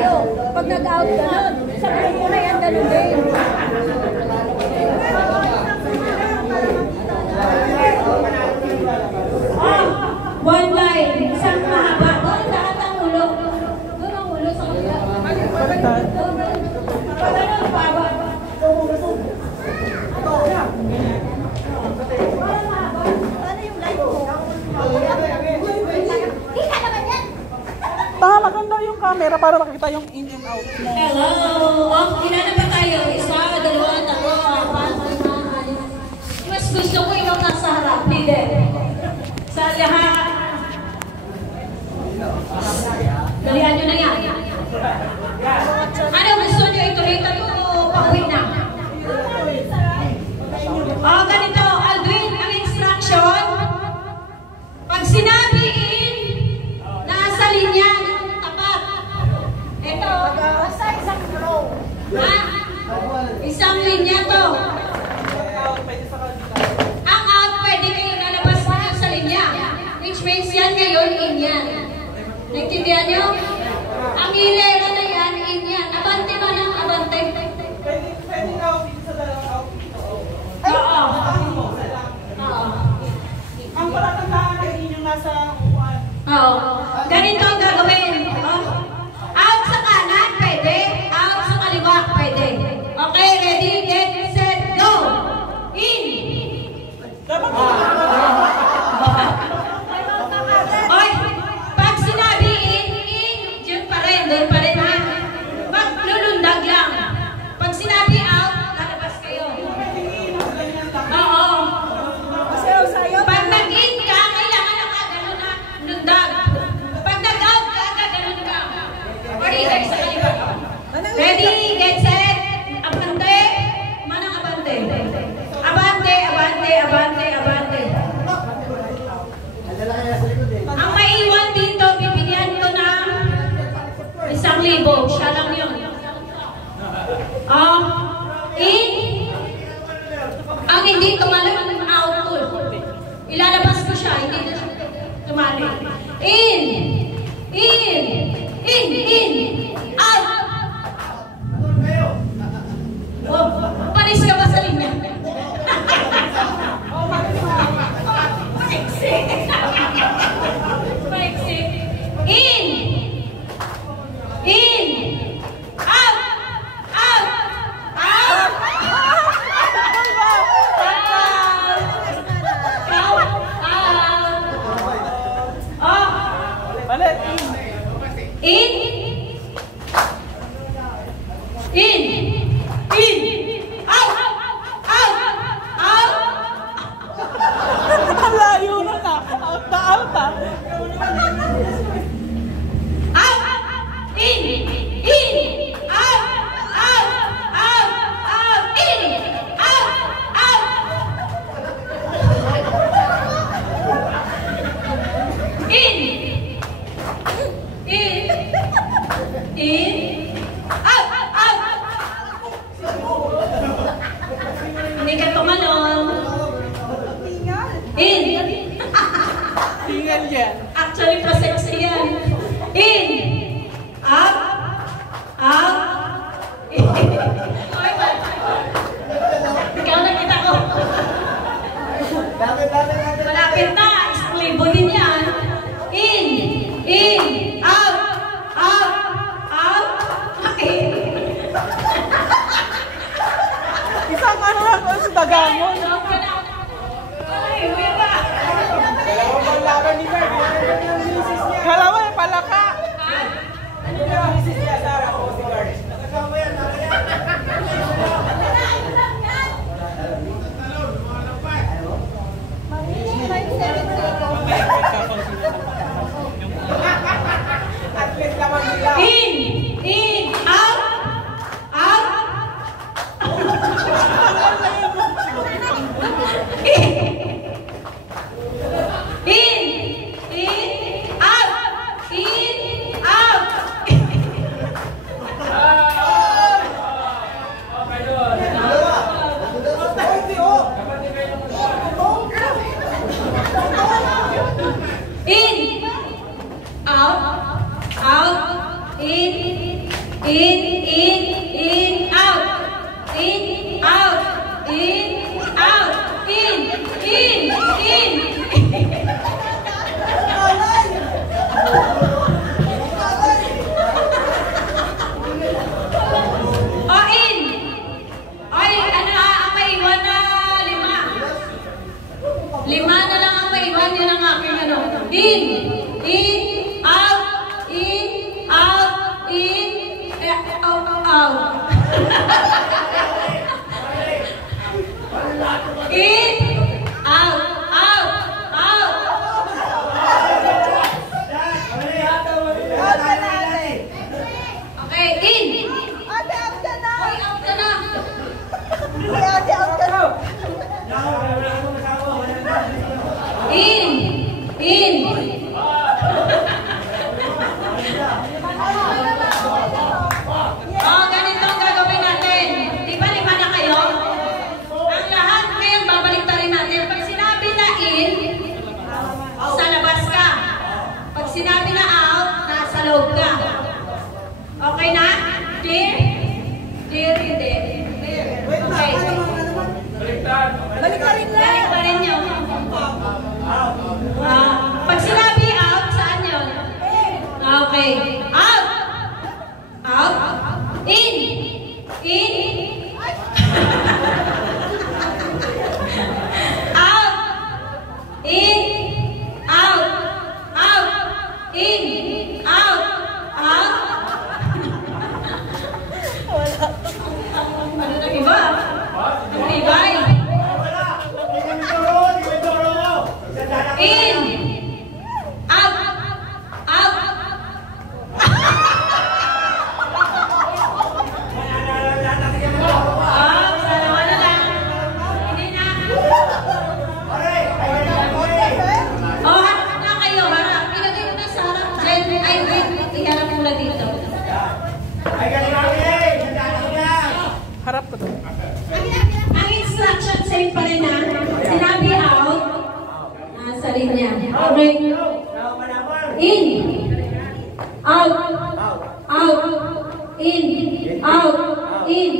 tayo. Pag nag-out ganun, sa grupo na yan, ganun din. One line, isang mahaba. Doon lahat ang ulo. Doon ang ulo sa kanila. Ganun, mahaba. Maganda yung camera para makita yung in and out mo. Hello! Oh, ilan na ba tayo? Isa, dalawa, tatlo, apat, lima, anim. Mas gusto ko yung nasa harap, leader. Sa lahat. Dalihan nyo na yan. Ano gusto nyo? Ituloy-tuloy o pauwi na? Oh, ganito. Aldwin, ang instruction. Pag sinabi nasa linya, tapat. Ito. Basta isang row. Ha? Isang linya to. Ang out, pwede kayo nalabas na sa linya. Which means yan ngayon, in yan. Nagtindihan nyo? Ang hilera na yan, in yan. Abante man ang abante. Pwede out dito sa dalawang out dito. Oo. Ang palatandaan ay yung nasa upuan. Oo. Ganito ang gagawin. Out sa kanan, pwede. Out sa kaliwa, pwede. Okay, ready, get, set, go! In! Oy, pag sinabi in, dyan pa rin, doon pa rin ha. Maglulundag lang. Pag sinabi out, lalabas kayo. Oo. Pag nag-in ka, kailangan nakagano na lundag. Pag nag-out ka, gaganon ka. Ready, guys, sa kaliwa. Ready, get set, abante, manang abante. Abante, abante, abante, abante. Ang maiwan dito, bibigyan ko ng 1,000. Siya lang yun. In. Ang hindi tumali, out to. Ilalabas ko siya, hindi na siya tumali. In. In. In. In. Out. Oh, panis ka ba sa linya? Paiksi. Paiksi. In. In. Out. Out. Out. Balik. In. In. In. Out. Out. Out. Ang layo na na. Out na out na. Out. In. In. Out. Out. Out. Out. In. Out. Out. In. In. In. Out. Out. Hindi ka tumalon. In. Tingnan yan. Actually, pa-sexy yan. In. Out. Out. In. Ikaw nakita ko. Malapit na. 1,000 din yan. In. In. Out. Out. Out. In. Isang ano lang sa dagamon. Ay, uwi ba? Dalawang panglaban ni Mark. Kalawa yung palaka. Ano yung misis niya, Sarah o si Garth? Nakasama yan. Atlet naman nila. In. In. Out. Out. In, out. In, out. In, out. In. O, in. Ay, ano ang maiwan na 5? 5 na lang ang maiwan. Yun ang aking ano. In, out. In, out. In, out. In, out. Okay, in. Ate, out ka na! Ay, out ka na. Ay, ate, out ka na! In. Oh, ganito ang gagawin natin. Di ba na kayo? Ang lahat ngayon, babalik na rin natin. Pag sinabi na in, sa labas ka. Pag sinabi na out, nasa loob ka. Okay na? Clear? Clear, hindi. Okay. Balik ka rin lang! Balik pa rin yun. Pag sinabi out, saan yun? Okay. Out! Out! In! Out! In! Out! Out! In! Out! Ano na iba? Nagbibay. In! Out! Out! Salawa na lang. Hindi na. Harap na kayo, harap. Ilagay mo na sa harap. Jen, ay, wait. Iharap mo na dito. Harap ko to. Ang instruction same pa rin, ha? Sinabi out, nasa linya. Okay. In. Out. Out. In. Out. In.